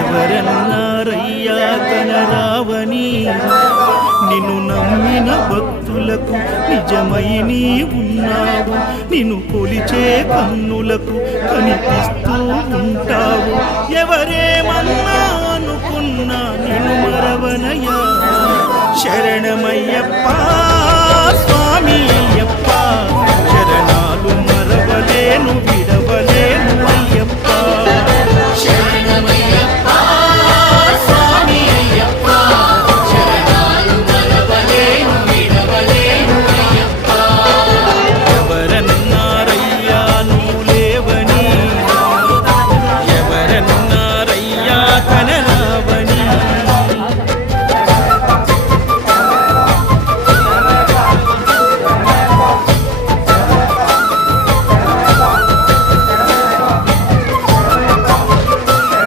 ఎవరన్నారయ్యా కనరావని నిన్ను నమ్మిన భక్తులకు నిజమై నీ ఉన్నావు నిన్ను కొలిచే కన్నులకు కనిపిస్తూ ఉంటావు ఎవరేమన్నా అనుకున్నా నిన్ను మరవనయ్యా శరణమయ్యప్ప స్వామి అయ్యప్ప శరణాలు మరవలేను